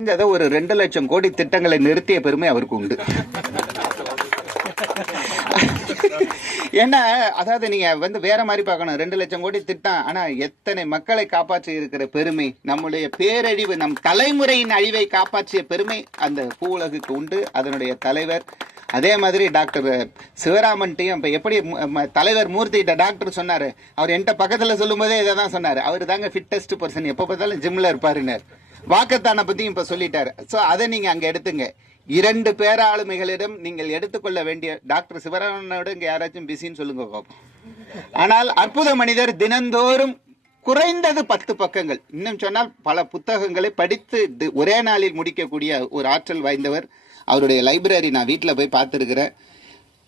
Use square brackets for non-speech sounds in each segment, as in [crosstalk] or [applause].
குறைஞ்சது ஒரு ரெண்டு லட்சம் கோடி திட்டங்களை நிறுத்திய பெருமை அவருக்கு உண்டு. ஏன்னா அதாவது நீங்க வந்து வேற மாதிரி பார்க்கணும். ரெண்டு லட்சம் கோடி திட்டம் ஆனா எத்தனை மக்களை காப்பாற்றி இருக்கிற பெருமை நம்முடைய பேரழிவு நம் தலைமுறையின் அழிவை காப்பாற்றிய பெருமை அந்த பூவுலகுக்கு உண்டு. அதனுடைய தலைவர் அதே மாதிரி டாக்டர் சிவராமன்ட்டையும் இப்போ எப்படி தலைவர் மூர்த்திகிட்ட டாக்டர் சொன்னாரு அவர் என்கிட்ட பக்கத்துல சொல்லும்போதே இதை தான் சொன்னார். அவர் தாங்க ஃபிட்டஸ்ட் பர்சன் எப்போ பார்த்தாலும் ஜிம்ல இருப்பாருன்னாரு. வாக்கத்தான பத்தியும் இப்ப சொல்லிட்டாரு. சோ அதை நீங்க அங்க எடுத்துங்க. இரண்டு பேராளுமைகளிடம் நீங்கள் எடுத்துக்கொள்ள வேண்டிய டாக்டர் சிவராமனோட இங்க யாராச்சும் பிஸின்னு சொல்லுங்க பாப்போம். ஆனால் அற்புத மனிதர் தினந்தோறும் குறைந்தது பத்து பக்கங்கள். இன்னும் சொன்னால் பல புத்தகங்களை படித்து ஒரே நாளில் முடிக்கக்கூடிய ஒரு ஆற்றல் வாய்ந்தவர். அவருடைய லைப்ரரி நான் வீட்டில் போய் பார்த்துருக்கிறேன்.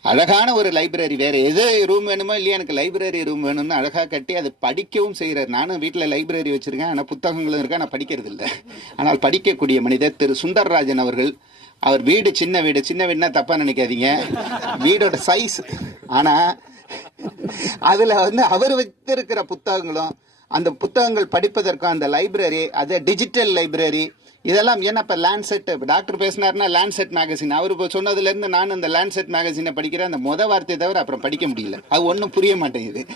அழகான ஒரு லைப்ரரி வேற எது ரூம் வேணுமோ இல்லையா எனக்கு லைப்ரரி ரூம் வேணும்னு அழகாக கட்டி அதை படிக்கவும் செய்கிறார் நானும் வீட்டில் லைப்ரரி வச்சுருக்கேன். ஆனால் புத்தகங்களும் இருக்கா. நான் படிக்கிறது இல்லை. ஆனால் படிக்கக்கூடிய மனிதர் திரு சுந்தர்ராஜன் அவர்கள் அவர் வீடு சின்ன வீடு. சின்ன வீடுனா தப்பாக நினைக்காதீங்க. வீடோட சைஸ் ஆனால் அதில் வந்து அவர் வைத்திருக்கிற புத்தகங்களும் அந்த புத்தகங்கள் படிப்பதற்கும் அந்த லைப்ரரி அது டிஜிட்டல் லைப்ரரி இதெல்லாம் ஏன்னா இப்போ லேண்ட்செட் டாக்டர் பேசினாருன்னா லேண்ட்செட் மேகசின் அவர் இப்போ சொன்னதுலேருந்து நான் அந்த லேண்ட்செட் மேகசினை படிக்கிறேன். அந்த முத வார்த்தையை தவிர அப்புறம் படிக்க முடியல. அது ஒன்றும் புரிய மாட்டேங்குது.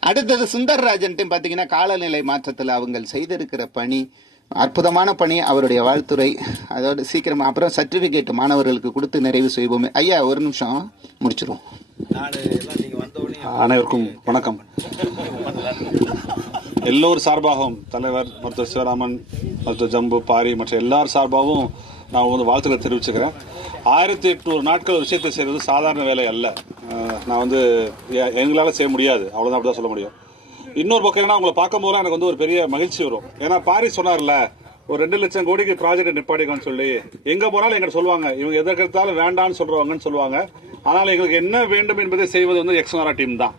அடுத்தது சுந்தர்ராஜன்ட்டு பார்த்தீங்கன்னா காலநிலை மாற்றத்தில் அவங்க செய்திருக்கிற பணி அற்புதமான பணி அவருடைய வாழ்த்துறை. அதோட சீக்கிரமா அப்புறம் சர்டிபிகேட் மாணவர்களுக்கு கொடுத்து நிறைவு செய்வோமே. ஐயா ஒரு நிமிஷம். முடிச்சிருவோம். அனைவருக்கும் வணக்கம். [laughs] எல்லோர் சார்பாகவும் தலைவர் மருத்துவர் சிவராமன் மருத்துவர் ஜம்பு பாரி மற்ற எல்லார் சார்பாகவும் நான் வந்து வாழ்த்துக்களை தெரிவிச்சுக்கிறேன். ஆயிரத்தி எட்நூறு நாட்கள் விஷயத்தை செய்கிறது சாதாரண வேலை அல்ல. நான் வந்து எங்களால் செய்ய முடியாது. அவ்வளோதான் அப்படி தான் சொல்ல முடியும். இன்னொரு பக்கம் ஏன்னா உங்களை பார்க்கும்போது எனக்கு வந்து ஒரு பெரிய மகிழ்ச்சி வரும். ஏன்னா பாரி சொன்னார்ல ஒரு ரெண்டு லட்சம் கோடிக்கு ப்ராஜெக்ட் நிப்பாடிக்கணும்னு சொல்லி. எங்கே போனாலும் எங்கிட்ட சொல்லுவாங்க. இவங்க எதற்கெடுத்தாலும் வேண்டாம்னு சொல்கிறவங்கன்னு சொல்லுவாங்க. ஆனால் எங்களுக்கு என்ன வேண்டும் என்பதை செய்வது வந்து எக்ஸ்னாரா டீம் தான்.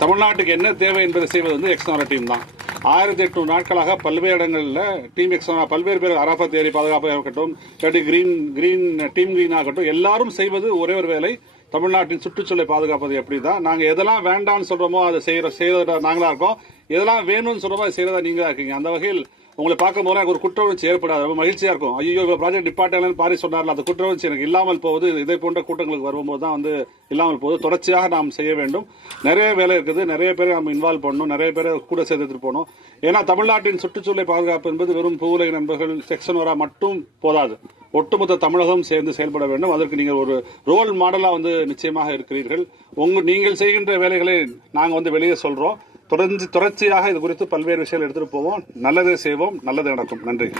தமிழ்நாட்டுக்கு என்ன தேவை என்பதை செய்வது வந்து எக்ஸ்னாரா டீம் தான். ஆயிரத்தி எட்நூறு நாட்களாக பல்வேறு இடங்களில் டீம் எக்ஸ்னோரா பல்வேறு பேர் அராஃபத் ஏரி பாதுகாப்பாக இருக்கட்டும் இல்லாட்டி கிரீன் கிரீன் டீம் கிரீன் ஆகட்டும் எல்லாரும் செய்வது ஒரே ஒரு வேலை தமிழ்நாட்டின் சுற்றுச்சூழலை பாதுகாப்பது எப்படி தான் நாங்கள் எதெல்லாம் வேண்டாம்னு சொல்கிறோமோ அதை செய்கிற செய்கிறத நாங்களாக இருக்கோம். எதெல்லாம் வேணும்னு சொல்கிறோமோ அதை செய்கிறதா நீங்களாக இருக்கீங்க. அந்த வகையில் உங்களை பார்க்கும் போது எனக்கு ஒரு குற்ற உணர்ச்சி ஏற்படாது. ரொம்ப மகிழ்ச்சியாக இருக்கும். ஐயோ இவ்வளோ ப்ராஜெக்ட் டிபார்ட்மெண்ட் பாரி சொன்னார்ல. அந்த குற்ற உணர்ச்சி எனக்கு இல்லாமல் போகுது. இதை போன்ற கூட்டங்களுக்கு வரும்போது தான் வந்து இல்லாமல் போகுது. தொடர்ச்சியாக நாம் செய்ய வேண்டும். நிறைய வேலை இருக்குது. நிறைய பேரை நம்ம இன்வால்வ் பண்ணணும். நிறைய பேரை கூட சேர்த்துட்டு போகணும். ஏன்னா தமிழ்நாட்டின் சுற்றுச்சூழலை பாதுகாப்பு என்பது வெறும் பூவுலை நண்பர்கள் செக்ஷன் வரா மட்டும் போதாது. ஒட்டுமொத்த தமிழகம் சேர்ந்து செயல்பட வேண்டும். அதற்கு நீங்கள் ஒரு ரோல் மாடலாக வந்து நிச்சயமாக இருக்கிறீர்கள். உங்க நீங்கள் செய்கின்ற வேலைகளை நாங்கள் வந்து வெளியே சொல்கிறோம் தொடர்ந்து தொடர்ச்சியாக இது குறித்து பல்வேறு விஷயங்கள் எடுத்துகிட்டு போவோம். நல்லதே செய்வோம் நல்லது நடக்கும். நன்றி.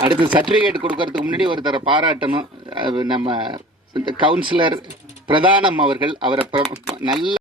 அடுத்து சர்டிஃபிகேட் கொடுக்கறதுக்கு முன்னாடி ஒருத்தரை பாராட்டணும். நம்ம கவுன்சிலர் பிரதானம் அவர்கள் அவரை பிர- நல்ல